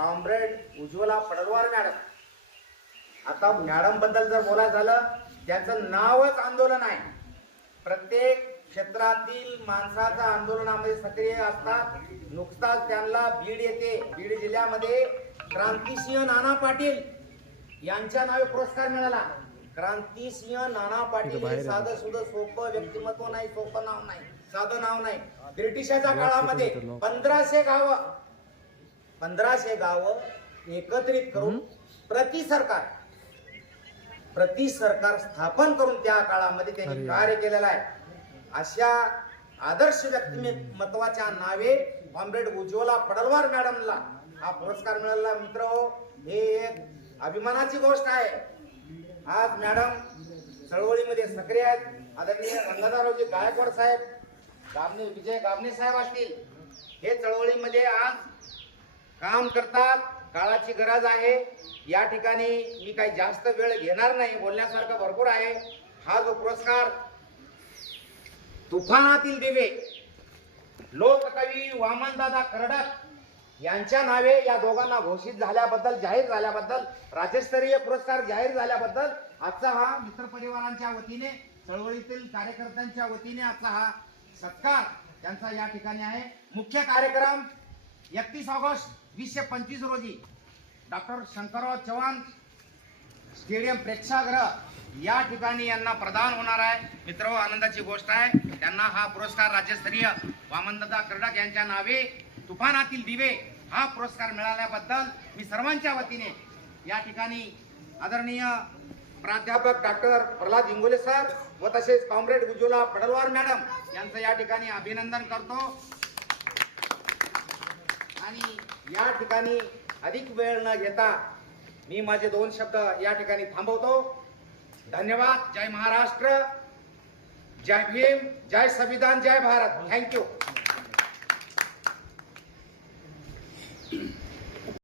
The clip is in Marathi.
Comrade Ujjwala Padalwar madam. आता मॅडमबद्दल जर बोलायचं झालं त्यांचं नावच आंदोलन आहे. प्रत्येक क्षेत्रातील माणसाचा आंदोलनामध्ये सक्रिय असतात. नुकताच त्यांना बीड येथे बीड जिल्ह्यामध्ये क्रांतिसिंह नाना पाटील यांच्या नावे पुरस्कार मिळाला. क्रांतिसिंह नाना पाटील हे साधं सुधं सोपं व्यक्तिमत्व नाही सोपं नाव नाही साधं नाव नाही. ब्रिटिशाच्या काळामध्ये पंधराशे गावं पंधराशे गावं एकत्रित करून प्रति सरकार प्रति सरकार स्थापन करून त्या काळामध्ये त्यांनी कार्य केलेलं आहे. अशा आदर्श व्यक्तिमत्वाच्या नावे कॉम्रेड उज्ज्वला पडलवार मॅडमला हा पुरस्कार मिळाला. मित्र हो हे एक अभिमानाची गोष्ट आहे. आज मॅडम चळवळीमध्ये सक्रिय आहेत. आदरणीय गंगाधररावजी गायकवाड साहेब गाबणे विजय गाबणे साहेब असतील. हे चळवळीमध्ये आज काम करतात काळाची गरज आहे. या ठिकाणी मी काही जास्त वेळ घेणार नाही बोलण्यासारखं भरपूर आहे. हा जो पुरस्कार तुफानातील दिवे लोककवी वामनदादा कर्डक यांच्या नावे या दोघांना घोषित झाल्याबद्दल जाहीर झाल्याबद्दल राज्यस्तरीय पुरस्कार जाहीर झाल्याबद्दल आजचा हा मित्र परिवारांच्या वतीने चळवळीतील कार्यकर्त्यांच्या वतीने आजचा हा सत्कार त्यांचा या ठिकाणी आहे. मुख्य कार्यक्रम एकतीस ऑगस्ट वीसशे पंचवीस रोजी डॉक्टर शंकरराव चव्हाण स्टेडियम प्रेक्षागृह या ठिकाणी यांना प्रदान होणार आहे. मित्र आनंदाची गोष्ट आहे. त्यांना हा पुरस्कार राज्यस्तरीय वामनदादा कर्डक यांच्या नावे तुफानातील दिवे हा पुरस्कार मिळाल्याबद्दल मी सर्वांच्या वतीने या ठिकाणी आदरणीय प्राध्यापक डॉक्टर प्रल्हाद इंगोले सर व तसेच कॉम्रेड उज्ज्वला पडलवार मॅडम यांचं या ठिकाणी अभिनंदन करतो. आणि या ठिकाणी अधिक वेळ न घेता मी माझे दोन शब्द या ठिकाणी थांबवतो. धन्यवाद. जय महाराष्ट्र. जय भीम. जय संविधान. जय भारत. थँक्यू